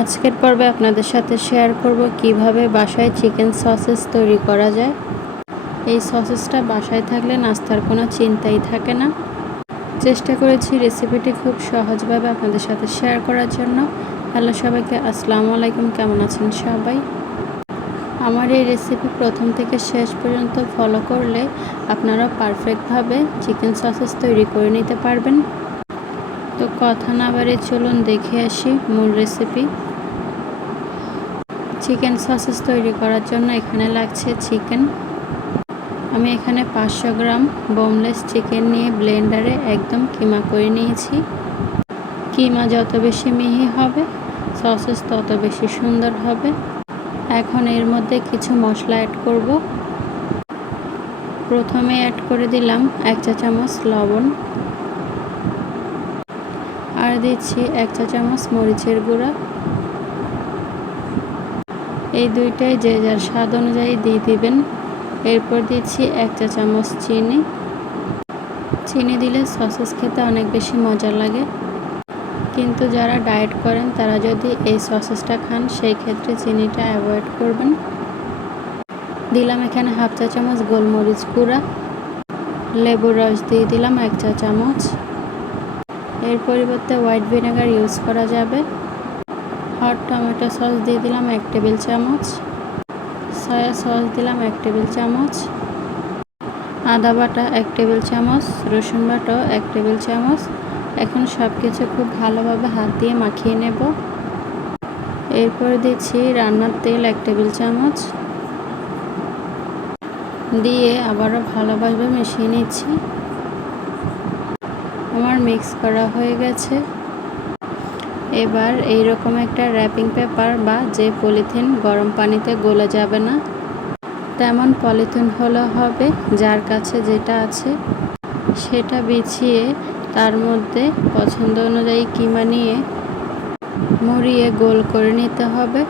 আজকের পর্বে আপনাদের সাথে শেয়ার করব কিভাবে বাসায় চিকেন সসেস তৈরি করা যায়। এই সসেসটা বাসায় থাকলে নাস্তার কোনো চিন্তাই থাকে না। চেষ্টা করেছি রেসিপিটি খুব সহজভাবে আপনাদের সাথে শেয়ার করার জন্য। হ্যালো সবাইকে, আসসালামু আলাইকুম। কেমন আছেন সবাই? আমার এই রেসিপি প্রথম থেকে শেষ পর্যন্ত ফলো করলে আপনারা পারফেক্টভাবে চিকেন সসেস তৈরি করে নিতে পারবেন। তো কথা না বাড়িয়ে চলুন দেখে আসি মূল রেসিপি। চিকেন সসেস তৈরি করার জন্য এখানে লাগছে চিকেন। আমি এখানে 500 গ্রাম বোনলেস চিকেন নিয়ে ব্লেন্ডারে একদম কিমা করে নিয়েছি। কিমা যত বেশি মিহি হবে সসেস তত বেশি সুন্দর হবে। এখন এর মধ্যে কিছু মশলা অ্যাড করব। প্রথমে অ্যাড করে দিলাম 1 চা চামচ লবণ, আর দিচ্ছি 1 চা চামচ মরিচের গুঁড়া। এই দুইটাই যে যার স্বাদ অনুযায়ী দিয়ে দিবেন। এরপর দিচ্ছি 1 চা চামচ চিনি। চিনি দিলে সসেস খেতে অনেক বেশি মজা লাগে, কিন্তু যারা ডায়েট করেন তারা যদি এই সসেসটা খান সেই ক্ষেত্রে চিনিটা অ্যাভয়েড করবেন। দিলাম এখানে 1/2 চা চামচ গোলমরিচ গুঁড়া। লেবুর রস দিয়ে দিলাম 1 চা চামচ। এর পরিবর্তে হোয়াইট ভিনেগার ইউজ করা যাবে। হট টমেটো সস দিয়ে দিলাম 1 টেবিল চামচ। সয়া সস দিলাম 1 টেবিল চামচ। আদা বাটা 1 টেবিল চামচ, রসুন বাটা 1 টেবিল চামচ। এখন সব কিছু খুব ভালোভাবে হাত দিয়ে মাখিয়ে নেব। এরপর দিচ্ছি রান্নার তেল 1 টেবিল চামচ, দিয়ে আবারও ভালোভাবে মিশিয়ে নিচ্ছি। আমার মিক্স করা হয়ে গেছে। এবার এইরকম একটা র্যাপিং পেপার বা যে পলিথিন গরম পানিতে গলে যাবে না তেমন পলিথিন হলে হবে, যার কাছে যেটা আছে সেটা বিছিয়ে তার মধ্যে পছন্দ অনুযায়ী কিমা নিয়ে মুড়িয়ে গোল করে নিতে হবে।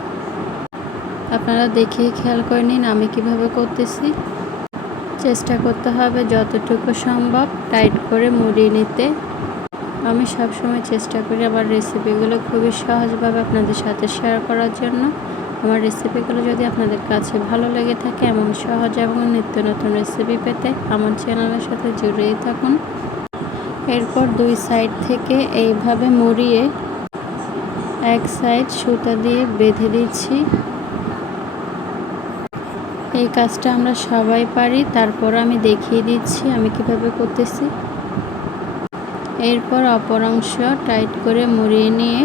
আপনারা দেখেই খেয়াল করে নিন আমি কিভাবে করতেছি। চেষ্টা করতে হবে যতটুকু সম্ভব টাইট করে মুড়িয়ে নিতে। আমি সবসময় চেষ্টা করি আমার রেসিপিগুলো খুবই সহজভাবে আপনাদের সাথে শেয়ার করার জন্য। আমার রেসিপিগুলো যদি আপনাদের কাছে ভালো লেগে থাকে এমন সহজ এবং নিত্য নতুন রেসিপি পেতে আমার চ্যানেলের সাথে জুড়েই থাকুন। এরপর দুই সাইড থেকে এইভাবে মুড়িয়ে এক সাইড সুতা দিয়ে বেঁধে দিচ্ছি। এই কাজটা আমরা সবাই পারি, তারপর আমি দেখিয়ে দিচ্ছি আমি কিভাবে করতেছি। এরপর অপর অংশ টাইট করে মুড়িয়ে নিয়ে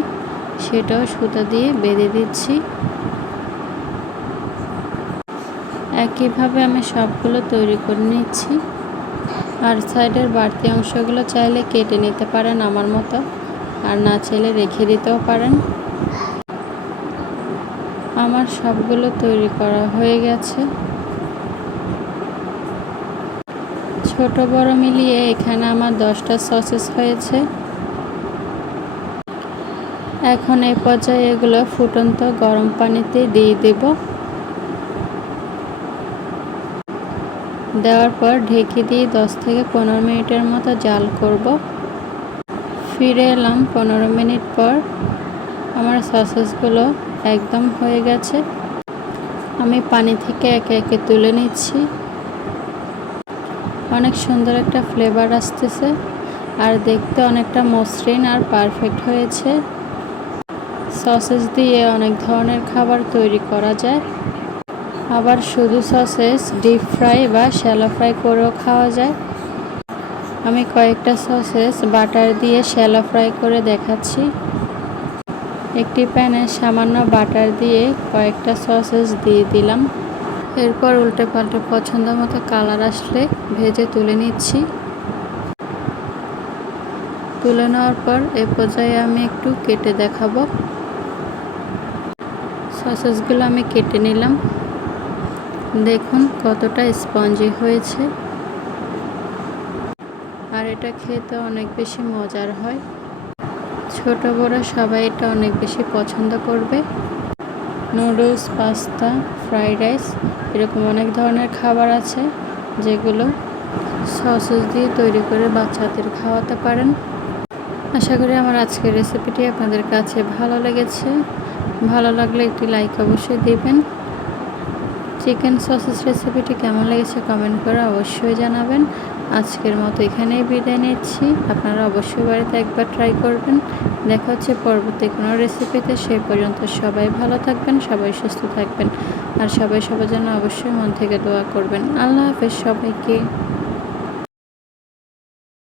সেটাও সুতা দিয়ে বেঁধে দিচ্ছি। একইভাবে আমি সবগুলো তৈরি করে নিচ্ছি। আর সাইডের বাড়তি অংশগুলো চাইলে কেটে নিতে পারেন আমার মতো, আর না চাইলে রেখে দিতেও পারেন। আমার সবগুলো তৈরি করা হয়ে গেছে। ছোট বড় মিলিয়ে এখানে আমার 10টা সসেস হয়েছে। এখন এই পর্যায়ে এগুলো ফুটন্ত গরম পানিতে দিয়ে দেব। দেওয়ার পর ঢেকে দিয়ে 10 থেকে 15 মিনিটের মতো জাল করব। ফিরে এলাম 15 মিনিট পর। আমার সসেসগুলো একদম হয়ে গেছে। আমি পানি থেকে একে একে তুলে নিচ্ছি। অনেক সুন্দর একটা ফ্লেভার আসতেছে আর দেখতে অনেকটা মসৃণ আর পারফেক্ট হয়েছে। সসেস দিয়ে অনেক ধরনের খাবার তৈরি করা যায়, আবার শুধু সসেস ডিপ ফ্রাই বা শ্যালো ফ্রাই করেও খাওয়া যায়। আমি কয়েকটা সসেস বাটার দিয়ে শ্যালো ফ্রাই করে দেখাচ্ছি। একটি প্যানে সামান্য বাটার দিয়ে কয়েকটা সসেস দিয়ে দিলাম। এরপর উল্টে পাল্টে পছন্দ মতো কালার আসলে ভেজে তুলে নিচ্ছি। তুলে নেওয়ার পর এ পর্যায়ে আমি একটু কেটে দেখাবো। সসেসগুলো আমি কেটে নিলাম। দেখুন কতটা স্পঞ্জি হয়েছে, আর এটা খেতে অনেক বেশি মজার হয়। ছোট বড় সবাই এটা অনেক বেশি পছন্দ করবে। নুডলস, পাস্তা, ফ্রাইড রাইস এরকম অনেক ধরনের খাবার আছে যেগুলো সসেস দিয়ে তৈরি করে বাচ্চাদের খাওয়াতে পারেন। আশা করি আমার আজকের রেসিপিটি আপনাদের কাছে ভালো লেগেছে। ভালো লাগলে একটি লাইক অবশ্যই দেবেন। চিকেন সসেস রেসিপিটি কেমন লেগেছে কমেন্ট করে অবশ্যই জানাবেন। আজকের মতো এখানেই বিদায় নিচ্ছি। আপনারা অবশ্যই বাড়িতে একবার ট্রাই করবেন। দেখা হচ্ছে পরবর্তী কোনো রেসিপিতে। সেই পর্যন্ত সবাই ভালো থাকবেন, সবাই সুস্থ থাকবেন, আর সবাই সবার জন্য অবশ্যই মন থেকে দোয়া করবেন। আল্লাহ হাফেজ সবাইকে।